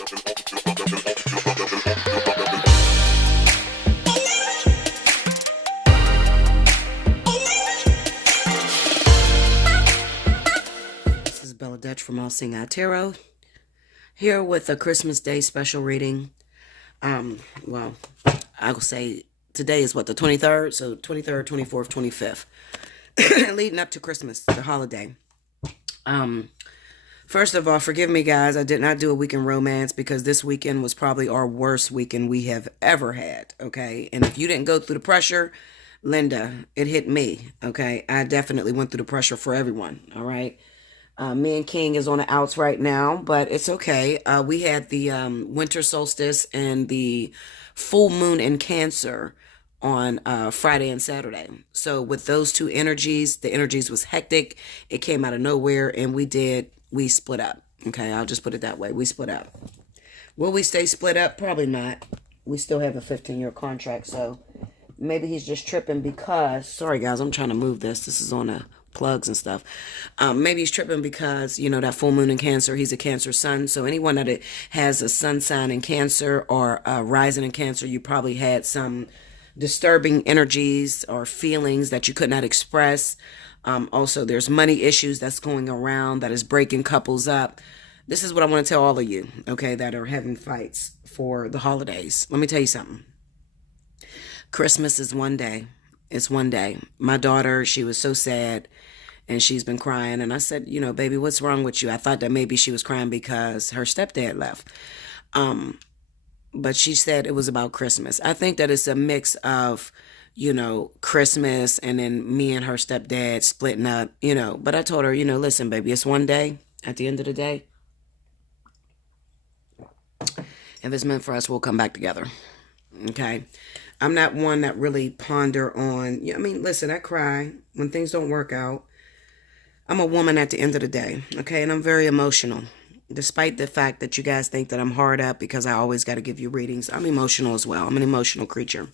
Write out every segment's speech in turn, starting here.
This is Dec from Allseeingeyetarot, here with a Christmas Day special reading. Well, I will say today is what, the 23rd? So 23rd, 24th, 25th. Leading up to Christmas, the holiday. First of all, forgive me, guys. I did not do a weekend romance because this weekend was probably our worst weekend we have ever had, okay? And if you didn't go through the pressure, Linda, it hit me, okay? I definitely went through the pressure for everyone, all right? Me and King is on the outs right now, but it's okay. We had the winter solstice and the full moon in Cancer on Friday and Saturday. So with those two energies, the energies was hectic. It came out of nowhere, and we split up. Okay, I'll just put it that way. We split up. Will we stay split up? Probably not. We still have a 15-year contract, so maybe he's just tripping because, sorry guys, I'm trying to move this. This is on the plugs and stuff. Maybe he's tripping because, you know, that full moon in Cancer, he's a Cancer sun. So anyone that has a sun sign in Cancer or rising in Cancer, you probably had some disturbing energies or feelings that you could not express. Also, there's money issues that's going around that is breaking couples up. This is what I want to tell all of you, okay, that are having fights for the holidays. Let me tell you something. Christmas is one day. It's one day. My daughter, she was so sad and she's been crying. And I said, you know, baby, what's wrong with you? I thought that maybe she was crying because her stepdad left. But she said it was about Christmas. I think that it's a mix of, you know, Christmas and then me and her stepdad splitting up, you know. But I told her, you know, listen, baby, it's one day. At the end of the day, if it's meant for us, we'll come back together. Okay? I'm not one that really ponder on, I mean, listen, I cry when things don't work out. I'm a woman at the end of the day, okay? And I'm very emotional. Despite the fact that you guys think that I'm hard up because I always got to give you readings, I'm emotional as well. I'm an emotional creature.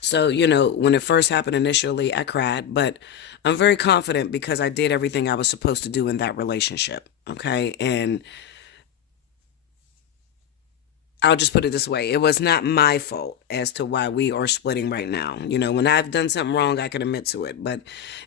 So, you know, when it first happened initially, I cried, but I'm very confident because I did everything I was supposed to do in that relationship, okay? And I'll just put it this way. It was not my fault as to why we are splitting right now. You know, when I've done something wrong, I can admit to it, but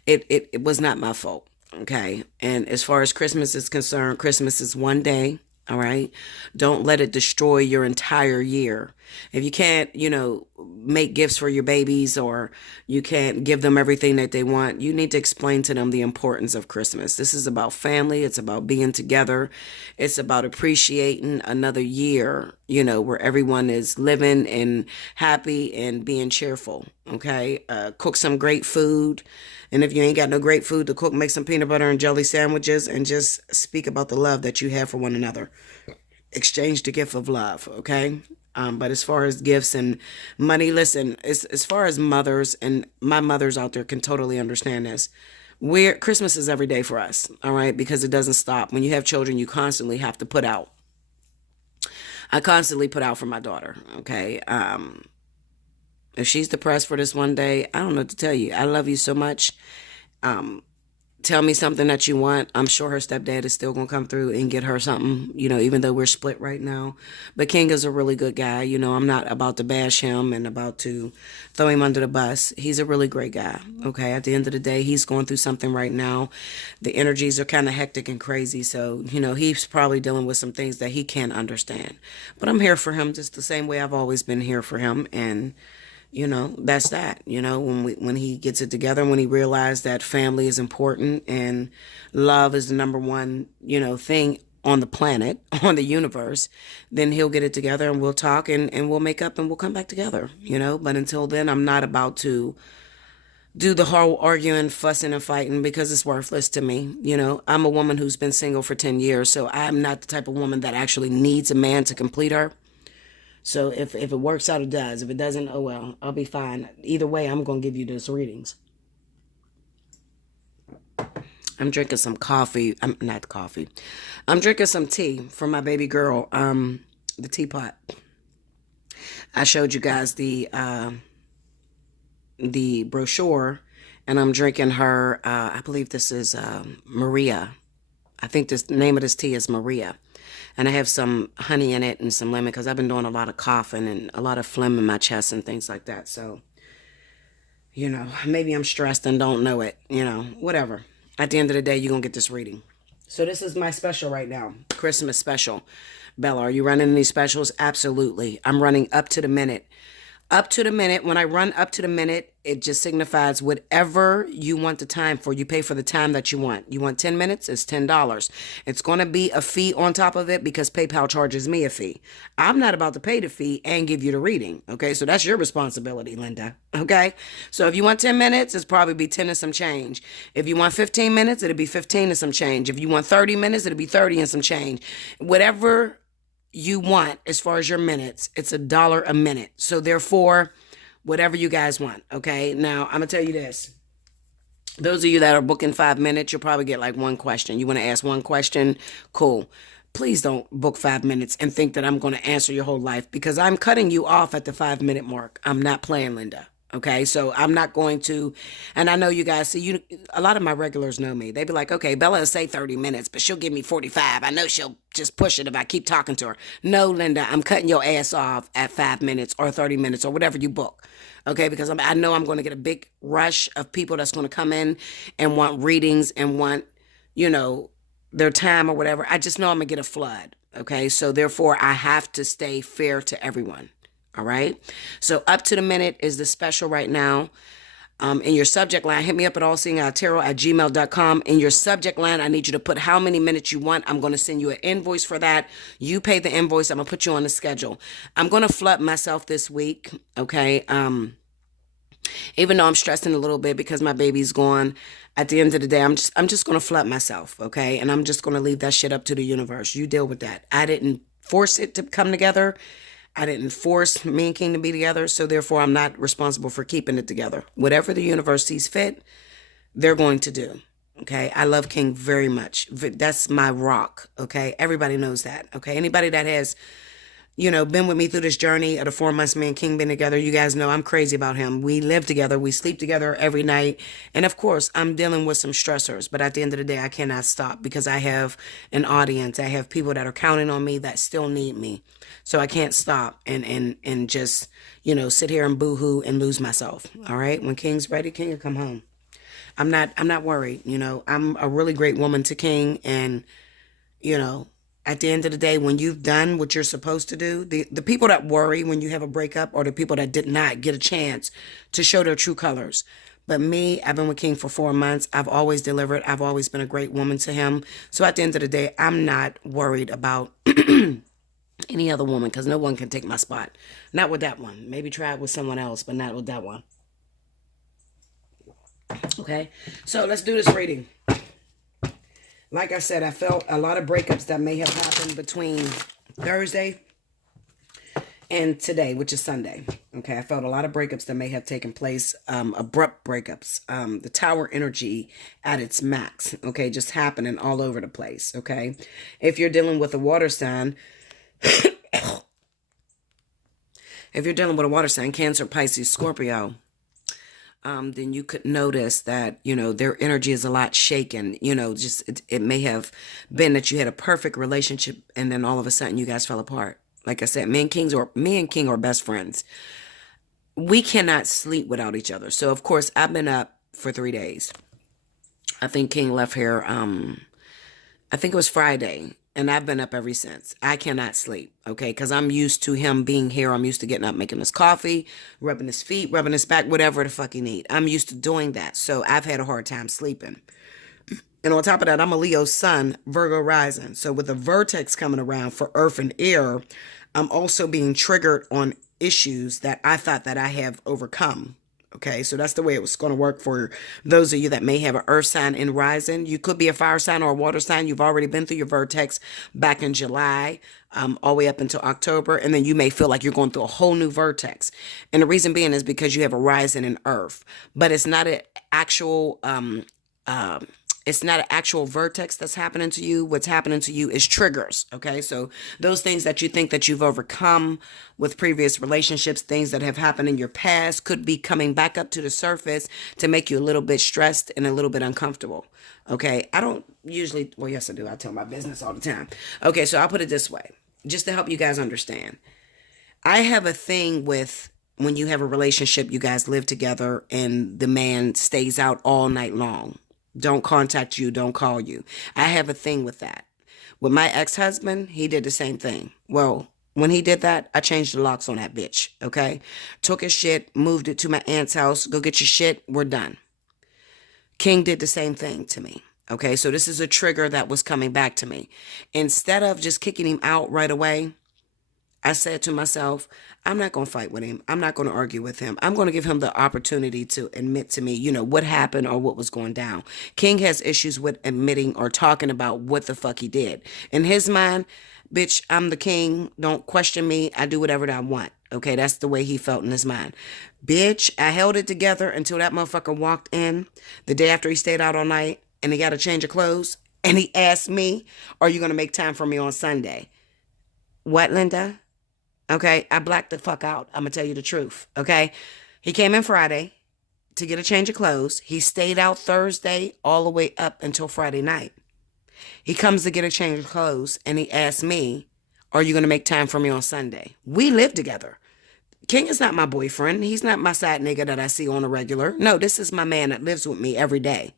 it was not my fault. Okay. And as far as Christmas is concerned, Christmas is one day. All right. Don't let it destroy your entire year. If you can't, you know, make gifts for your babies or you can't give them everything that they want, you need to explain to them the importance of Christmas. This is about family. It's about being together. It's about appreciating another year, you know, where everyone is living and happy and being cheerful. Okay. Cook some great food. And if you ain't got no great food to cook, make some peanut butter and jelly sandwiches and just speak about the love that you have for one another. Exchange the gift of love, okay? But as far as gifts and money, listen, as far as mothers, and my mothers out there can totally understand this, Christmas is every day for us, all right? Because it doesn't stop. When you have children, you constantly have to put out. I constantly put out for my daughter, okay? If she's depressed for this one day, I don't know what to tell you. I love you so much. Tell me something that you want. I'm sure her stepdad is still going to come through and get her something, you know, even though we're split right now. But King is a really good guy. You know, I'm not about to bash him and about to throw him under the bus. He's a really great guy. Okay. At the end of the day, he's going through something right now. The energies are kind of hectic and crazy. So, you know, he's probably dealing with some things that he can't understand. But I'm here for him just the same way I've always been here for him. And you know, that's that, you know, when he gets it together, when he realized that family is important and love is the number one, you know, thing on the planet, on the universe, then he'll get it together and we'll talk and we'll make up and we'll come back together, you know. But until then, I'm not about to do the whole arguing, fussing and fighting because it's worthless to me. You know, I'm a woman who's been single for 10 years, so I'm not the type of woman that actually needs a man to complete her. So if it works out, it does. If it doesn't, oh well, I'll be fine. Either way, I'm going to give you those readings. I'm drinking some coffee. I'm not coffee. I'm drinking some tea from my baby girl, the teapot. I showed you guys the brochure, and I'm drinking her, I believe this is Maria. I think the name of this tea is Maria. And I have some honey in it and some lemon because I've been doing a lot of coughing and a lot of phlegm in my chest and things like that. So, maybe I'm stressed and don't know it, whatever. At the end of the day, you're going to get this reading. So this is my special right now, Christmas special. Bella, are you running any specials? Absolutely. I'm running up to the minute. Up to the minute. When I run up to the minute, it just signifies whatever you want the time for. You pay for the time that you want. You want 10 minutes? It's $10. It's going to be a fee on top of it because PayPal charges me a fee. I'm not about to pay the fee and give you the reading. Okay, so that's your responsibility, Linda. Okay, so if you want 10 minutes, it's probably be 10 and some change. If you want 15 minutes, it'll be 15 and some change. If you want 30 minutes, it'll be 30 and some change. Whatever you want as far as your minutes, it's $1 a minute. So therefore, whatever you guys want. Okay, now I'm gonna tell you this. Those of you that are booking 5 minutes, you'll probably get like one question. You want to ask one question? Cool. Please don't book 5 minutes and think that I'm going to answer your whole life, because I'm cutting you off at the 5-minute mark. I'm not playing, Linda. Okay, so I'm not going to, and I know you guys see, a lot of my regulars know me. They be like, okay, Bella will say 30 minutes, but she'll give me 45. I know she'll just push it if I keep talking to her. No, Linda, I'm cutting your ass off at 5 minutes or 30 minutes or whatever you book. Okay, because I know I'm going to get a big rush of people that's going to come in and want readings and want, their time or whatever. I just know I'm going to get a flood. Okay, so therefore I have to stay fair to everyone. All right. So up to the minute is the special right now. In your subject line, hit me up at allseeingeyetarot@gmail.com. In your subject line, I need you to put how many minutes you want. I'm going to send you an invoice for that. You pay the invoice. I'm going to put you on the schedule. I'm going to flood myself this week. Okay. Even though I'm stressing a little bit because my baby's gone, at the end of the day, I'm just going to flood myself. Okay. And I'm just going to leave that shit up to the universe. You deal with that. I didn't force it to come together. I didn't force me and King to be together, so therefore I'm not responsible for keeping it together. Whatever the universe sees fit, they're going to do. Okay, I love King very much. That's my rock. Okay, everybody knows that. Okay, anybody that has, been with me through this journey of the 4 months me and King been together, you guys know I'm crazy about him. We live together, we sleep together every night, and of course I'm dealing with some stressors. But at the end of the day, I cannot stop because I have an audience. I have people that are counting on me that still need me. So I can't stop and just, sit here and boo-hoo and lose myself. All right. When King's ready, King will come home. I'm not worried. I'm a really great woman to King. And, at the end of the day, when you've done what you're supposed to do, the people that worry when you have a breakup are the people that did not get a chance to show their true colors. But me, I've been with King for 4 months. I've always delivered. I've always been a great woman to him. So at the end of the day, I'm not worried about any other woman, because no one can take my spot. Not with that one. Maybe try it with someone else, but not with that one. Okay, so let's do this reading. Like I said, I felt a lot of breakups that may have happened between Thursday and today, which is Sunday. Okay, I felt a lot of breakups that may have taken place, abrupt breakups. The tower energy at its max, okay, just happening all over the place, okay? If you're dealing with a water sign, if you're dealing with a water sign, Cancer, Pisces, Scorpio, then you could notice that, their energy is a lot shaken. It may have been that you had a perfect relationship and then all of a sudden you guys fell apart. Like I said, me and King are best friends. We cannot sleep without each other. So of course I've been up for 3 days. I think King left here, I think it was Friday. And I've been up ever since. I cannot sleep, okay? Because I'm used to him being here. I'm used to getting up, making his coffee, rubbing his feet, rubbing his back, whatever the fuck he need. I'm used to doing that. So I've had a hard time sleeping. And on top of that, I'm a Leo sun, Virgo rising. So with the vertex coming around for earth and air, I'm also being triggered on issues that I thought that I have overcome. Okay, so that's the way it was going to work for those of you that may have an earth sign in rising. You could be a fire sign or a water sign. You've already been through your vertex back in July, all the way up until October. And then you may feel like you're going through a whole new vertex. And the reason being is because you have a rising in earth. But it's not an actual, It's not an actual vertex that's happening to you. What's happening to you is triggers. Okay. So those things that you think that you've overcome with previous relationships, things that have happened in your past could be coming back up to the surface to make you a little bit stressed and a little bit uncomfortable. Okay. I don't usually, well, yes, I do. I tell my business all the time. Okay. So I'll put it this way, just to help you guys understand. I have a thing with when you have a relationship, you guys live together and the man stays out all night long. Don't contact you, don't call you. I have a thing with that. With my ex-husband, he did the same thing. Well, when he did that, I changed the locks on that bitch, okay? Took his shit, moved it to my aunt's house. Go get your shit, we're done. King did the same thing to me, okay? So this is a trigger that was coming back to me. Instead of just kicking him out right away, I said to myself, I'm not going to fight with him. I'm not going to argue with him. I'm going to give him the opportunity to admit to me, you know, what happened or what was going down. King has issues with admitting or talking about what the fuck he did. In his mind, bitch, I'm the king. Don't question me. I do whatever I want. Okay, that's the way he felt in his mind. Bitch, I held it together until that motherfucker walked in the day after he stayed out all night and he got a change of clothes. And he asked me, are you going to make time for me on Sunday? What, Linda? Okay, I blacked the fuck out. I'm going to tell you the truth, okay? He came in Friday to get a change of clothes. He stayed out Thursday all the way up until Friday night. He comes to get a change of clothes, and he asked me, are you going to make time for me on Sunday? We live together. King is not my boyfriend. He's not my side nigga that I see on a regular. No, this is my man that lives with me every day.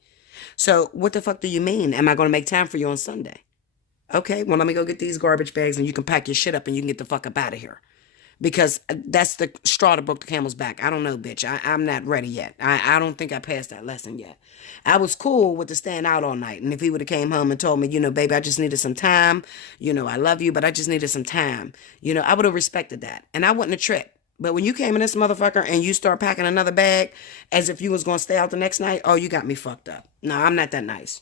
So what the fuck do you mean? Am I going to make time for you on Sunday? Okay, well, let me go get these garbage bags and you can pack your shit up and you can get the fuck up out of here. Because that's the straw that broke the camel's back. I don't know, bitch. I'm not ready yet. I don't think I passed that lesson yet. I was cool with the staying out all night. And if he would have came home and told me, you know, baby, I just needed some time. You know, I love you, but I just needed some time. You know, I would have respected that. And I wouldn't have tripped. But when you came in this motherfucker and you start packing another bag as if you was going to stay out the next night, oh, you got me fucked up. No, I'm not that nice.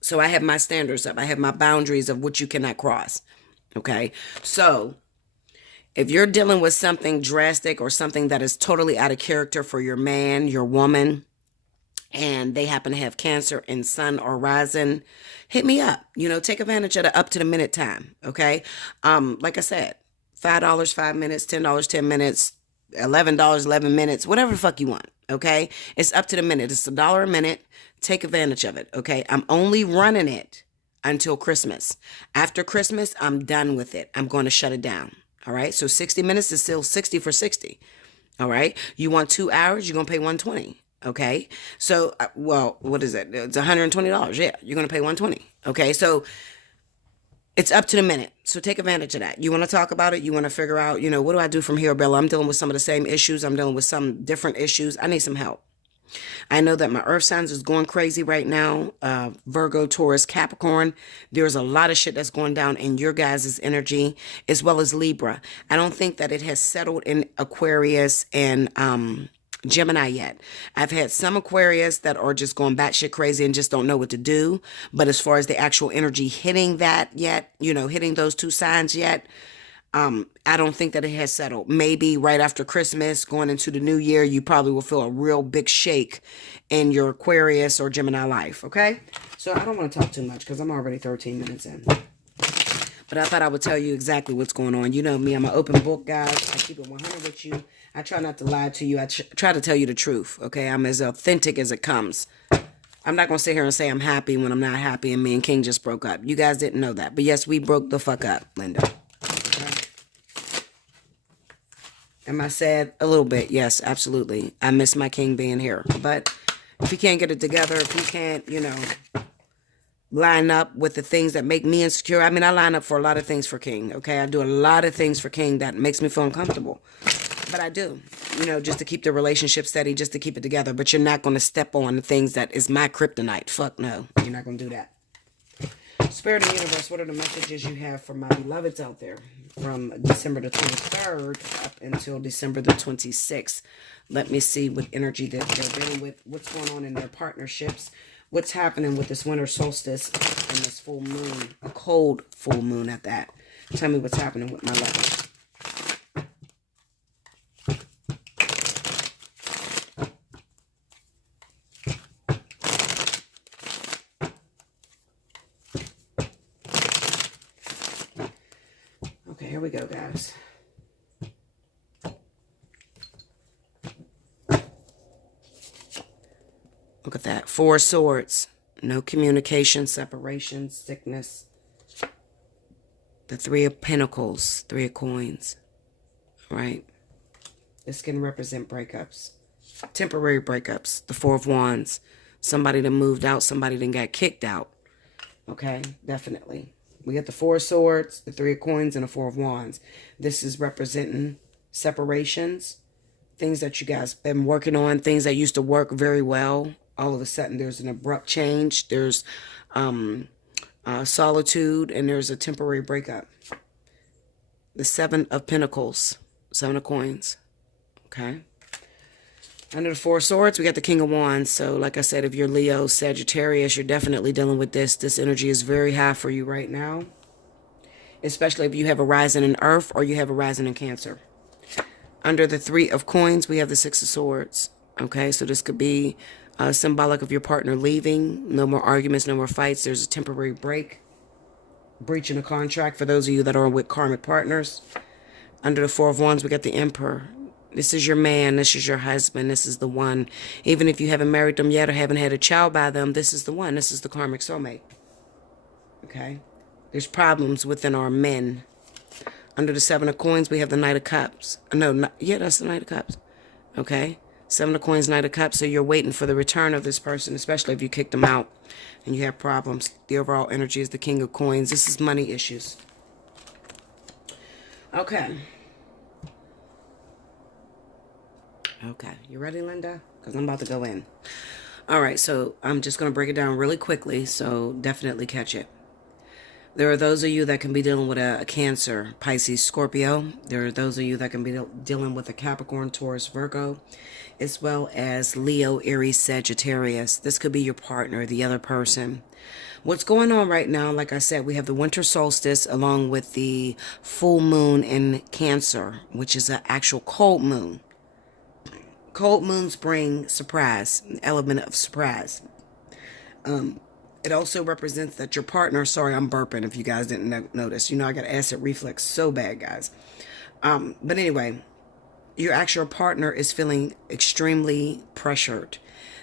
So I have my standards up. I have my boundaries of what you cannot cross. Okay. So if you're dealing with something drastic or something that is totally out of character for your man, your woman, and they happen to have cancer in sun or rising, hit me up. You know, take advantage of the up to the minute time. Okay. Like I said, $5, 5 minutes, $10, 10 minutes, $11, 11 minutes, whatever the fuck you want. Okay. It's up to the minute. It's $1 a minute. Take advantage of it, okay? I'm only running it until Christmas. After Christmas, I'm done with it. I'm going to shut it down, all right? So 60 minutes is still 60 for 60, all right? You want 2 hours, you're going to pay $120, okay? So, well, what is it? It's $120, yeah. You're going to pay $120, okay? So it's up to the minute. So take advantage of that. You want to talk about it? You want to figure out, you know, what do I do from here, Bella? I'm dealing with some of the same issues. I'm dealing with some different issues. I need some help. I know that my earth signs is going crazy right now. Virgo, Taurus, Capricorn. There's a lot of shit that's going down in your guys' energy, as well as Libra. I don't think that it has settled in Aquarius and Gemini yet. I've had some Aquarius that are just going batshit crazy and just don't know what to do. But as far as the actual energy hitting that yet, you know, hitting those two signs yet, I don't think that it has settled. Maybe right after Christmas, going into the new year, you probably will feel a real big shake in your Aquarius or Gemini life, okay? So I don't want to talk too much because I'm already 13 minutes in. But I thought I would tell you exactly what's going on. You know me, I'm an open book, guys. I keep it 100 with you. I try not to lie to you. I try to tell you the truth, okay? I'm as authentic as it comes. I'm not going to sit here and say I'm happy when I'm not happy and me and King just broke up. You guys didn't know that. But yes, we broke the fuck up, Linda. Am I sad? A little bit. Yes, absolutely. I miss my king being here. But if he can't get it together, if he can't, you know, line up with the things that make me insecure. I mean, I line up for a lot of things for King, okay? I do a lot of things for King that makes me feel uncomfortable. But I do, you know, just to keep the relationship steady, just to keep it together. But you're not going to step on the things that is my kryptonite. Fuck no. You're not going to do that. Spirit of the universe, what are the messages you have for my beloveds out there from December the 23rd up until December the 26th? Let me see what energy that they're dealing with, what's going on in their partnerships, what's happening with this winter solstice and this full moon, a cold full moon at that. Tell me what's happening with my lovers. Here we go, guys. Look at that. 4 of Swords. No communication, separation, sickness. The 3 of Pentacles. 3 of Coins. Right? This can represent breakups. Temporary breakups. The 4 of Wands. Somebody that moved out. Somebody that got kicked out. Okay? Definitely. We got the 4 of Swords, the 3 of Coins, and the 4 of Wands. This is representing separations. Things that you guys been working on. Things that used to work very well. All of a sudden, there's an abrupt change. There's solitude, and there's a temporary breakup. The 7 of Pentacles, 7 of Coins. Okay. Under the 4 of Swords, we got the King of Wands. So, like I said, if you're Leo, Sagittarius, you're definitely dealing with this. This energy is very high for you right now. Especially if you have a rising in Earth or you have a rising in Cancer. Under the 3 of Coins, we have the 6 of Swords. Okay, so this could be symbolic of your partner leaving. No more arguments, no more fights. There's a temporary break. Breaching a contract for those of you that are with karmic partners. Under the 4 of Wands, we got the Emperor. This is your man. This is your husband. This is the one. Even if you haven't married them yet or haven't had a child by them, this is the one. This is the karmic soulmate. Okay? There's problems within our men. Under the 7 of Coins, we have the Knight of Cups. That's the Knight of Cups. Okay? 7 of Coins, Knight of Cups. So you're waiting for the return of this person, especially if you kicked them out and you have problems. The overall energy is the King of Coins. This is money issues. Okay. Okay. You ready, Linda? Because I'm about to go in. All right. So I'm just going to break it down really quickly. So definitely catch it. There are those of you that can be dealing with a Cancer, Pisces, Scorpio. There are those of you that can be dealing with a Capricorn, Taurus, Virgo, as well as Leo, Aries, Sagittarius. This could be your partner, the other person. What's going on right now, like I said, we have the winter solstice along with the full moon in Cancer, which is an actual cold moon. Cold moons bring surprise, an element of surprise. It also represents that your partner, sorry, I'm burping if you guys didn't notice. You know, I got acid reflux so bad, guys. But anyway, your actual partner is feeling extremely pressured.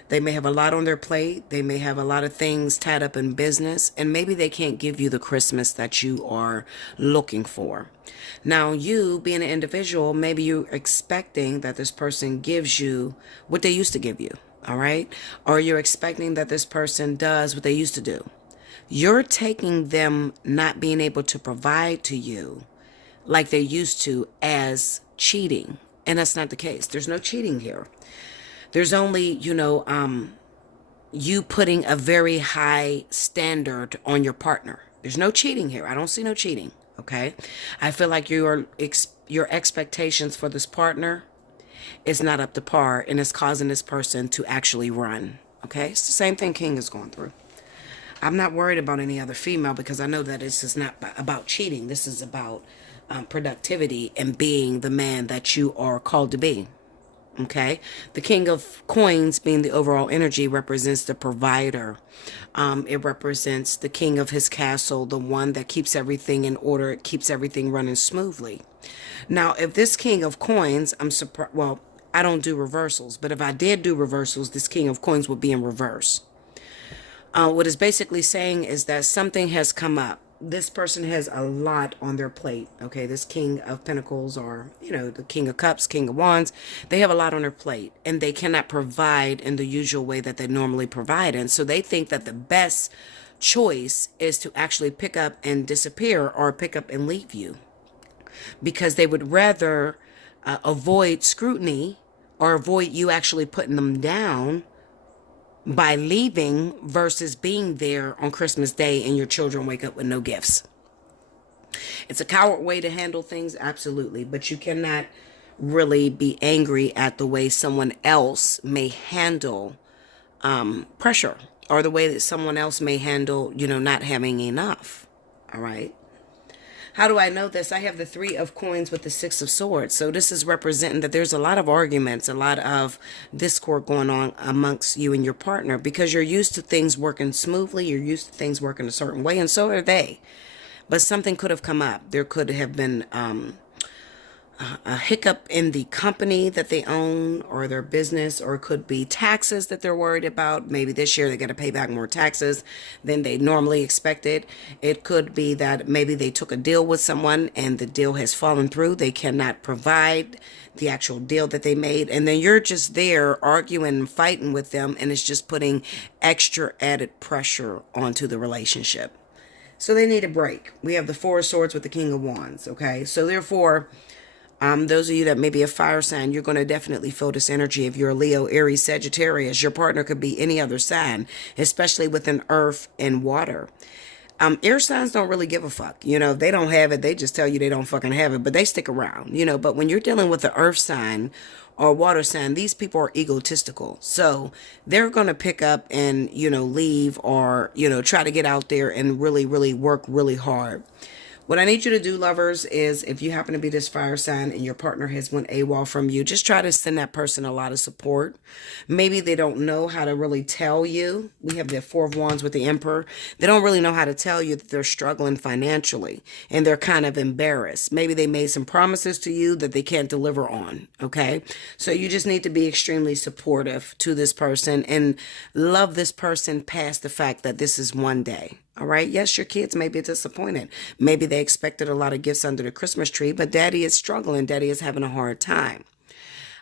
They may have a lot on their plate. They may have a lot of things tied up in business. And maybe they can't give you the Christmas that you are looking for. Now, you being an individual, maybe you're expecting that this person gives you what they used to give you. All right? Or you're expecting that this person does what they used to do. You're taking them not being able to provide to you like they used to as cheating. And that's not the case. There's no cheating here. There's only, you putting a very high standard on your partner. There's no cheating here. I don't see no cheating. Okay? I feel like your expectations for this partner is not up to par, and it's causing this person to actually run. Okay? It's the same thing King is going through. I'm not worried about any other female because I know that this is not about cheating. This is about productivity and being the man that you are called to be. Okay? The King of Coins, being the overall energy, represents the provider. It represents the king of his castle, the one that keeps everything in order, it keeps everything running smoothly. Now, if this King of Coins, I'm surprised, well, I don't do reversals, but if I did do reversals, this King of Coins would be in reverse. What it's basically saying is that something has come up. This person has a lot on their plate. Okay, this King of Pentacles or, the King of Cups, King of Wands, they have a lot on their plate and they cannot provide in the usual way that they normally provide. And so they think that the best choice is to actually pick up and disappear or pick up and leave you because they would rather avoid scrutiny or avoid you actually putting them down by leaving versus being there on Christmas Day and your children wake up with no gifts. It's a coward way to handle things, absolutely, but you cannot really be angry at the way someone else may handle pressure or the way that someone else may handle, not having enough. All right. How do I know this? I have the 3 of Coins with the 6 of Swords. So this is representing that there's a lot of arguments, a lot of discord going on amongst you and your partner because you're used to things working smoothly. You're used to things working a certain way, and so are they. but something could have come up. There could have been a hiccup in the company that they own or their business, or it could be taxes that they're worried about. Maybe this year they got to pay back more taxes than they normally expected. It could be that maybe they took a deal with someone and the deal has fallen through. They cannot provide the actual deal that they made. And then you're just there arguing and fighting with them, and it's just putting extra added pressure onto the relationship. So they need a break. We have the Four of Swords with the King of Wands. Okay. So therefore, those of you that may be a fire sign, you're going to definitely feel this energy. If you're a Leo, Aries, Sagittarius, your partner could be any other sign, especially with an earth and water. Air signs don't really give a fuck. If they don't have it, they just tell you they don't fucking have it, but they stick around, but when you're dealing with the earth sign or water sign, these people are egotistical. So they're going to pick up and, leave or, try to get out there and really, really work really hard. What I need you to do, lovers, is if you happen to be this fire sign and your partner has went AWOL from you, just try to send that person a lot of support. Maybe they don't know how to really tell you. We have the Four of Wands with the Emperor. They don't really know how to tell you that they're struggling financially and they're kind of embarrassed. Maybe they made some promises to you that they can't deliver on, okay? So you just need to be extremely supportive to this person and love this person past the fact that this is one day. All right. Yes, your kids may be disappointed. Maybe they expected a lot of gifts under the Christmas tree, but daddy is struggling. Daddy is having a hard time.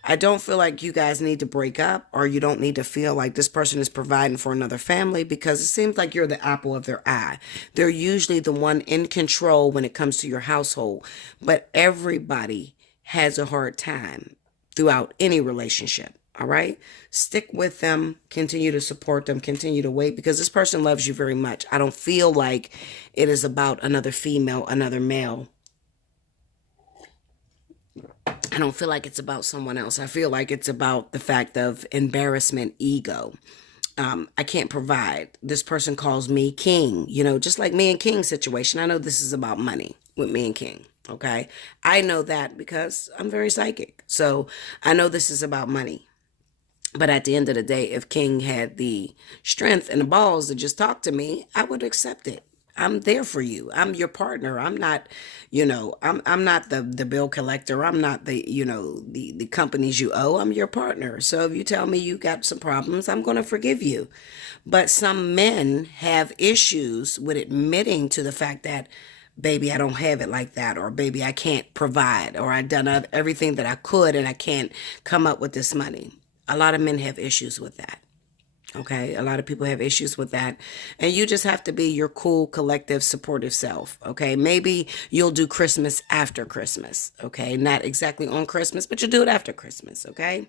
I don't feel like you guys need to break up, or you don't need to feel like this person is providing for another family, because it seems like you're the apple of their eye. They're usually the one in control when it comes to your household, but everybody has a hard time throughout any relationship. All right. Stick with them. Continue to support them. Continue to wait, because this person loves you very much. I don't feel like it is about another female, another male. I don't feel like it's about someone else. I feel like it's about the fact of embarrassment, ego. I can't provide. This person calls me king, just like me and King situation. I know this is about money with me and King. Okay. I know that because I'm very psychic. So I know this is about money. But at the end of the day, if King had the strength and the balls to just talk to me, I would accept it. I'm there for you. I'm your partner. I'm not, I'm not the bill collector. I'm not the, the companies you owe. I'm your partner. So if you tell me you got some problems, I'm going to forgive you. But some men have issues with admitting to the fact that, baby, I don't have it like that, or baby, I can't provide, or I've done everything that I could and I can't come up with this money. A lot of men have issues with that. Okay. A lot of people have issues with that. And you just have to be your cool, collective, supportive self. Okay. Maybe you'll do Christmas after Christmas. Okay. Not exactly on Christmas, but you do it after Christmas. Okay.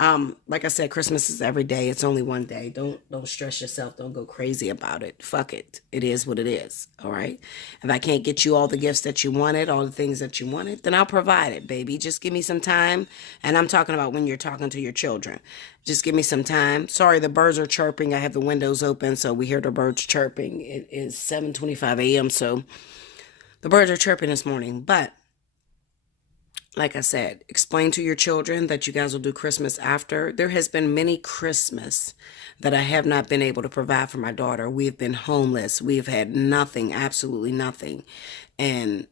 Like I said, Christmas is every day. It's only one day. Don't stress yourself. Don't go crazy about it. Fuck it. It is what it is. All right. If I can't get you all the gifts that you wanted, all the things that you wanted, then I'll provide it, baby. Just give me some time. And I'm talking about when you're talking to your children. Just give me some time. Sorry, the birds are chirping. I have the windows open, so we hear the birds chirping. It is 7:25 a.m., so the birds are chirping this morning. But like I said, explain to your children that you guys will do Christmas after. There has been many Christmas that I have not been able to provide for my daughter. We've been homeless. We've had nothing, absolutely nothing. And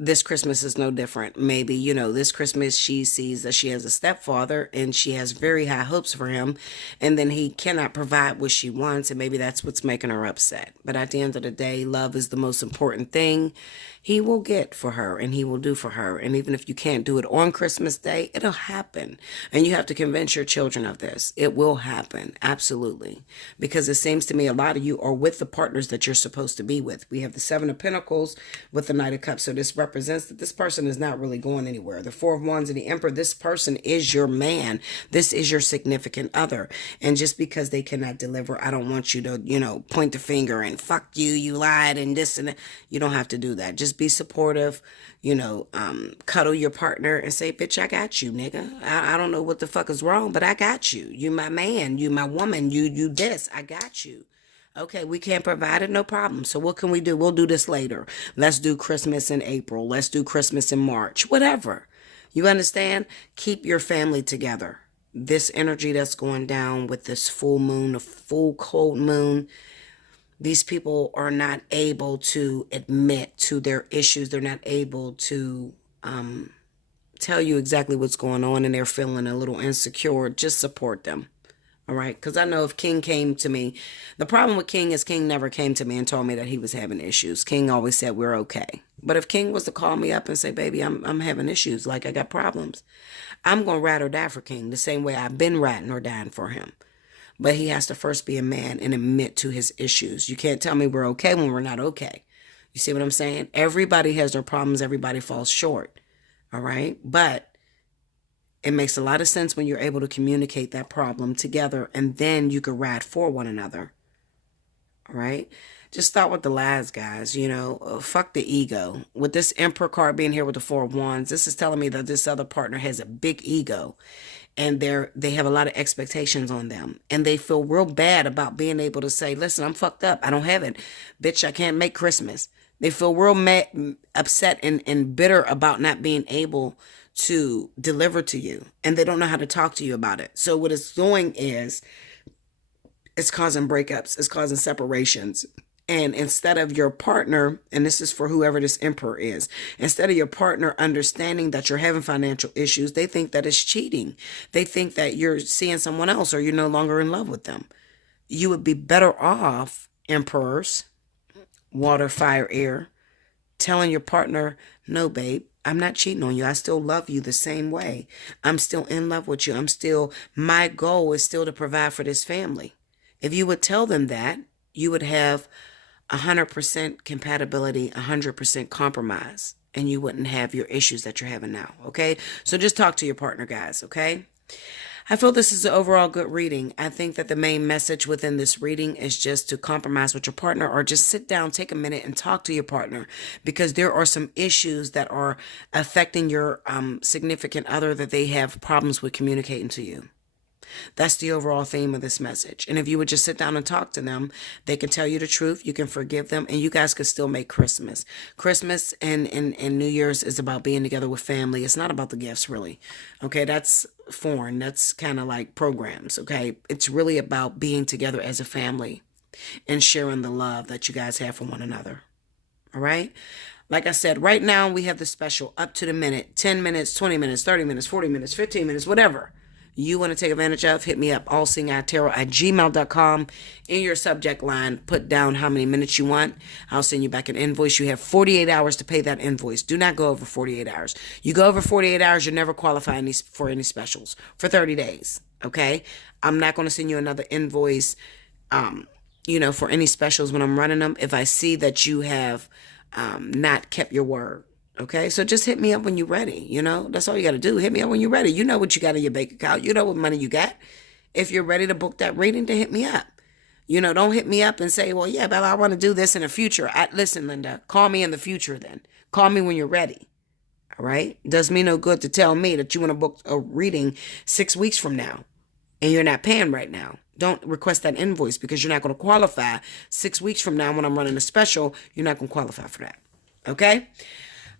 this Christmas is no different. Maybe, this Christmas she sees that she has a stepfather and she has very high hopes for him, and then he cannot provide what she wants, and maybe that's what's making her upset. But at the end of the day, love is the most important thing. He will get for her and he will do for her. And even if you can't do it on Christmas Day, it'll happen. And you have to convince your children of this. It will happen. Absolutely. Because it seems to me a lot of you are with the partners that you're supposed to be with. We have the Seven of Pentacles with the Knight of Cups. So this represents that this person is not really going anywhere. The Four of Wands and the Emperor, this person is your man. This is your significant other. And just because they cannot deliver, I don't want you to, point the finger and fuck you, you lied and this and that. You don't have to do that. Just be supportive, cuddle your partner and say, bitch, I got you, nigga. I don't know what the fuck is wrong, but I got you. You my man, you my woman, you this, I got you. Okay, we can't provide it, no problem. So what can we do? We'll do this later. Let's do Christmas in April. Let's do Christmas in March, whatever. You understand? Keep your family together. This energy that's going down with this full moon, a full cold moon, These people are not able to admit to their issues. They're not able to tell you exactly what's going on, and they're feeling a little insecure. Just support them. All right. Because I know if King came to me, the problem with King is King never came to me and told me that he was having issues. King always said, we're okay. But if King was to call me up and say, baby, I'm having issues, like I got problems, I'm going to rat or die for King the same way I've been ratting or dying for him. But he has to first be a man and admit to his issues. You can't tell me we're okay when we're not okay. You see what I'm saying? Everybody has their problems. Everybody falls short. All right. But it makes a lot of sense when you're able to communicate that problem together, and then you can ride for one another. All right. Just start with the lies, guys. Fuck the ego. With this Emperor card being here with the Four of Wands, this is telling me that this other partner has a big ego, and they have a lot of expectations on them, and they feel real bad about being able to say, listen, I'm fucked up. I don't have it. Bitch, I can't make Christmas. They feel real upset and bitter about not being able to deliver to you, and they don't know how to talk to you about it. So what it's doing is it's causing breakups, it's causing separations. And instead of your partner, and this is for whoever this Emperor is, instead of your partner understanding that you're having financial issues, they think that it's cheating. They think that you're seeing someone else, or you're no longer in love with them. You would be better off, Emperors, water, fire, air, telling your partner, no, babe, I'm not cheating on you. I still love you the same way. I'm still in love with you. My goal is still to provide for this family. If you would tell them that, you would have 100% compatibility, 100% compromise, and you wouldn't have your issues that you're having now. Okay. So just talk to your partner, guys. Okay. I feel this is an overall good reading. I think that the main message within this reading is just to compromise with your partner, or just sit down, take a minute and talk to your partner, because there are some issues that are affecting your significant other that they have problems with communicating to you. That's the overall theme of this message. And if you would just sit down and talk to them, they can tell you the truth. You can forgive them, and you guys could still make Christmas. Christmas and New Year's is about being together with family. It's not about the gifts, really. Okay, that's foreign. That's kind of like programs. Okay, it's really about being together as a family and sharing the love that you guys have for one another. All right. Like I said, right now we have the special up to the minute, 10 minutes, 20 minutes, 30 minutes, 40 minutes, 15 minutes, whatever you want to take advantage of. Hit me up, allseeingeyetarot@gmail.com. In your subject line, put down how many minutes you want. I'll send you back an invoice. You have 48 hours to pay that invoice. Do not go over 48 hours. You go over 48 hours, you'll never qualify for any specials for 30 days. Okay? I'm not going to send you another invoice, for any specials when I'm running them, if I see that you have not kept your word. Okay, so just hit me up when you're ready. That's all you got to do. Hit me up when you're ready. You know what you got in your bank account. You know what money you got. If you're ready to book that reading, then hit me up. Don't hit me up and say, well, yeah, Bella, I want to do this in the future. Listen, Linda, call me in the future then. Call me when you're ready. All right? Does me no good to tell me that you want to book a reading 6 weeks from now and you're not paying right now. Don't request that invoice, because you're not going to qualify 6 weeks from now when I'm running a special. You're not going to qualify for that. Okay?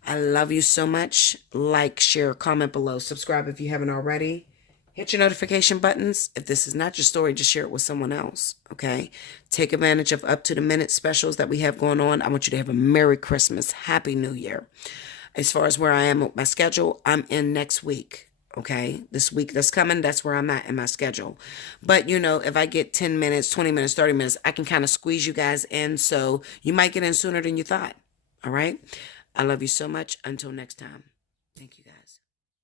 I love you so much. Like, share, comment below. Subscribe if you haven't already. Hit your notification buttons. If this is not your story, just share it with someone else. Okay? Take advantage of up to the minute specials that we have going on. I want you to have a Merry Christmas. Happy New Year. As far as where I am with my schedule, I'm in next week. Okay? This week that's coming, that's where I'm at in my schedule. But, if I get 10 minutes, 20 minutes, 30 minutes, I can kind of squeeze you guys in. So you might get in sooner than you thought. All right? I love you so much. Until next time. Thank you.